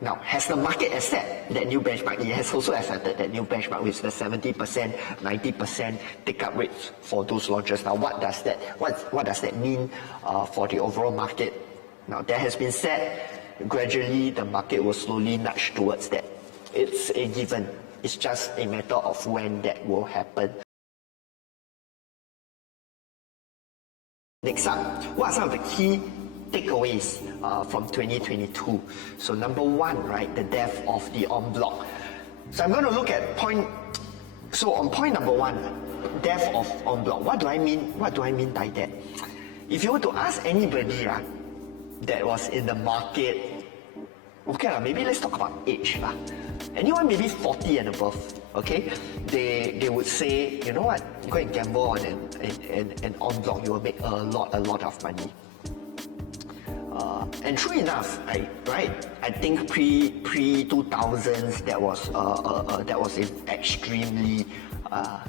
Now, has the market accepted that new benchmark? It has also accepted that new benchmark with the 70%, 90% take-up rates for those launches. Now, what does that mean for the overall market? Now, that has been said, gradually the market will slowly nudge towards that. It's a given. It's just a matter of when that will happen. Next up, what are some of the key takeaways from 2022? So number one, right, the death of the Enbloc. So I'm going to look at on point number one, death of Enbloc. What do I mean by that? If you were to ask anybody that was in the market, okay, maybe let's talk about age. Anyone maybe 40 and above, okay? They would say, you know what, go and gamble on an Enbloc, you will make a lot of money. And true enough, I think pre 2000s that was an extremely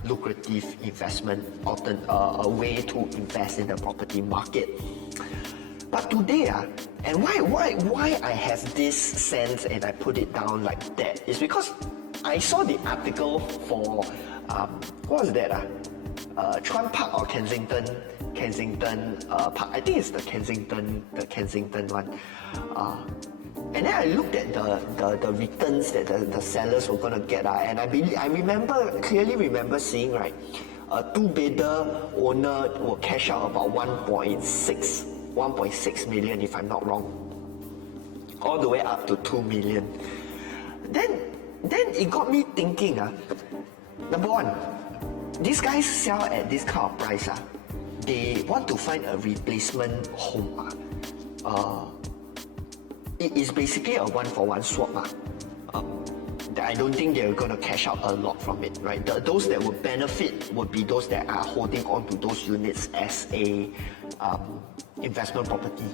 lucrative investment, a way to invest in the property market. But today, and why I have this sense and I put it down like that is because I saw the article for what was that? Chuan Park or Kensington Park. I think it's the Kensington one. And then I looked at the returns that the sellers were gonna get, and I clearly remember seeing, right, a two-bedder owner will cash out about 1.6 million, if I'm not wrong, all the way up to 2 million. Then it got me thinking, number one, these guys sell at this kind of price, they want to find a replacement home. It is basically a one-for-one swap. I don't think they're going to cash out a lot from it, right? Those that would benefit would be those that are holding on to those units as a investment property.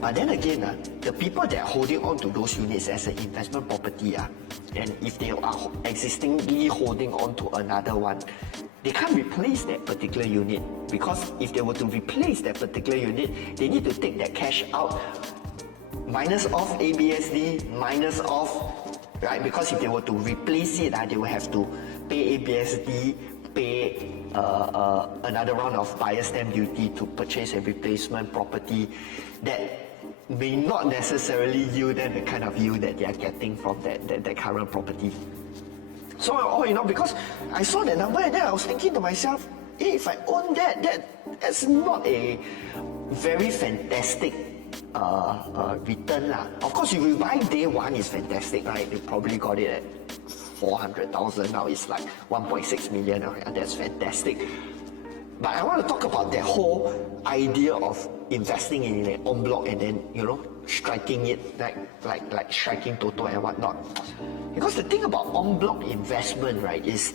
But then again, the people that are holding on to those units as an investment property, and if they are existingly holding on to another one, they can't replace that particular unit, because if they were to replace that particular unit, they need to take that cash out, minus off ABSD, minus off, right? Because if they were to replace it, they will have to pay ABSD, pay another round of buyer stamp duty to purchase a replacement property that may not necessarily yield them the kind of yield that they are getting from that current property. So all in all, because I saw that number and then I was thinking to myself, hey, if I own that's not a very fantastic return. Of course, if you buy day one, it's fantastic, right? You probably got it at 400,000, now it's like 1.6 million, that's fantastic. But I want to talk about that whole idea of investing in an Enbloc and then, striking it like striking Toto and whatnot. Because the thing about Enbloc investment, right, is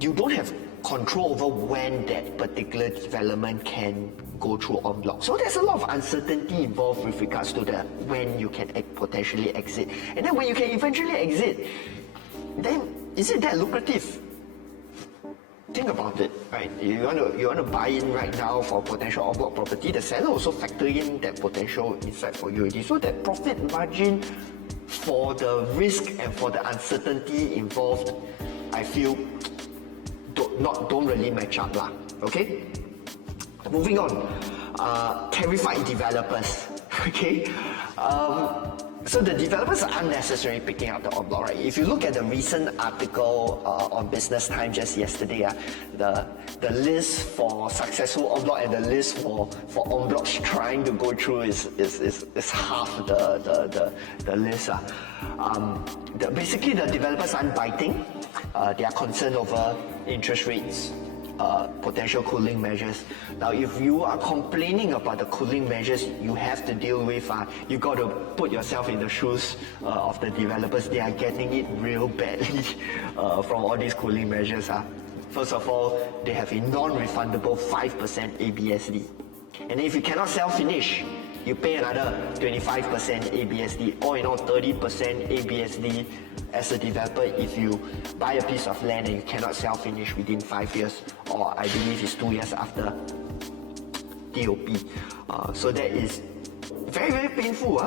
you don't have control over when that particular development can go through Enbloc. So there's a lot of uncertainty involved with regards to when you can potentially exit. And then when you can eventually exit, then is it that lucrative? Think about it, right? You want to buy in right now for potential Enbloc property, the seller also factor in that potential inside for you already. So that profit margin for the risk and for the uncertainty involved, I feel don't really match up, okay? Moving on, terrified developers, okay? So the developers are unnecessarily picking up the Enbloc, right? If you look at the recent article on Business Time just yesterday, the list for successful Enbloc and the list for Enblocs trying to go through is half the list. Basically, the developers aren't biting. They are concerned over interest rates, potential cooling measures. Now, if you are complaining about the cooling measures you have to deal with, you got to put yourself in the shoes of the developers. They are getting it real badly from all these cooling measures. First of all, they have a non-refundable 5% ABSD. And if you cannot sell finish, you pay another 25% ABSD, or 30% ABSD as a developer if you buy a piece of land and you cannot sell finish within 5 years, or I believe it's 2 years after TOP. So that is very, very painful.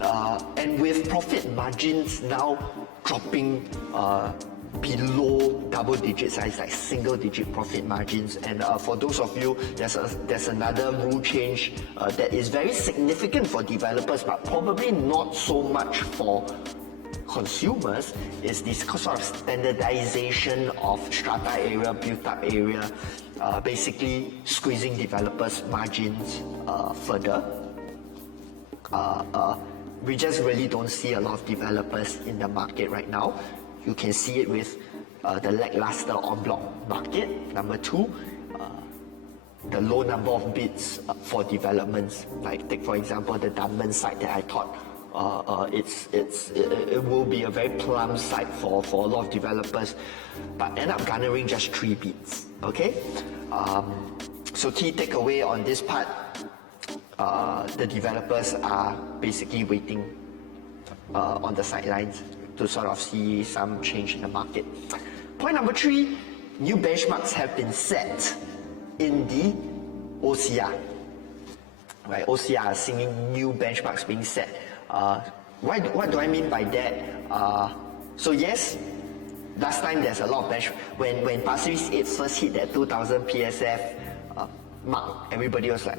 And with profit margins now dropping below double digit size, like single digit profit margins. And for those of you, there's another rule change that is very significant for developers, but probably not so much for consumers, is this sort of standardization of strata area, built-up area, basically squeezing developers' margins further. We just really don't see a lot of developers in the market right now. You can see it with the lackluster Enbloc market. Number two, the low number of bids for developments. Like take for example the Dunman site that I thought it will be a very plum site for a lot of developers, but end up garnering just 3 bids. Okay, so key takeaway on this part, the developers are basically waiting on the sidelines to sort of see some change in the market. Point number 3, new benchmarks have been set in the OCR. Right, OCR is seeing new benchmarks being set. What do I mean by that? So yes, last time there's a lot of when Pasir Ris 8 first hit that 2000 PSF mark, everybody was like,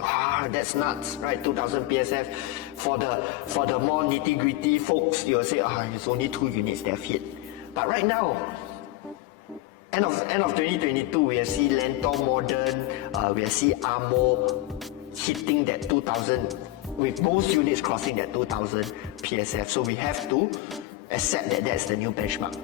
that's nuts, right? 2000 PSF. For the more nitty-gritty folks, you'll say, it's only 2 units that have hit. But right now, end of 2022, we have seen Lentor Modern, we have seen Amo hitting that 2000, with most units crossing that 2000 PSF. So we have to accept that that's the new benchmark.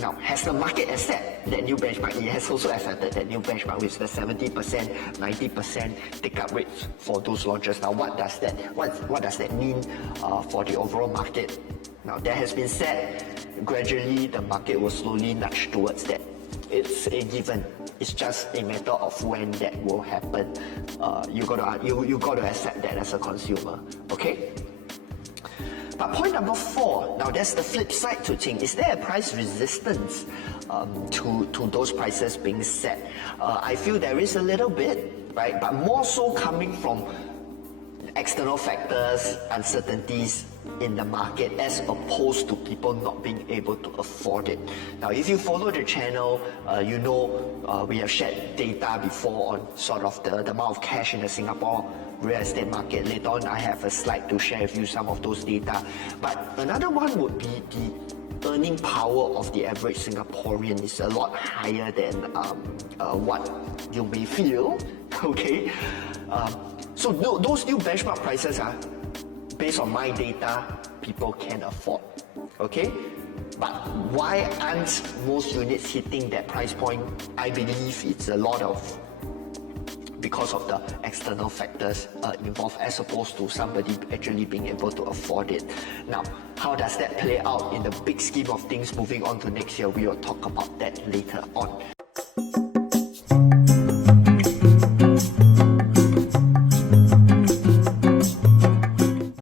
Now, has the market accepted that new benchmark? It has also accepted that new benchmark with the 70%, 90% take-up rates for those launches. Now, what does that mean for the overall market? Now, that has been said, gradually the market will slowly nudge towards that. It's a given. It's just a matter of when that will happen. You got to accept that as a consumer. Okay. But point number 4, now that's the flip side to things. Is there a price resistance to those prices being set? I feel there is a little bit, right? But more so coming from external factors, uncertainties in the market, as opposed to people not being able to afford it. Now, if you follow the channel, you know we have shared data before on sort of the amount of cash in the Singapore real estate market. Later on, I have a slide to share with you some of those data. But another one would be the earning power of the average Singaporean is a lot higher than what you may feel. Okay, so those new benchmark prices are based on my data, people can afford. Okay, but why aren't most units hitting that price point? I believe it's a lot of because of the external factors involved, as opposed to somebody actually being able to afford it. Now, how does that play out in the big scheme of things moving on to next year? We will talk about that later on.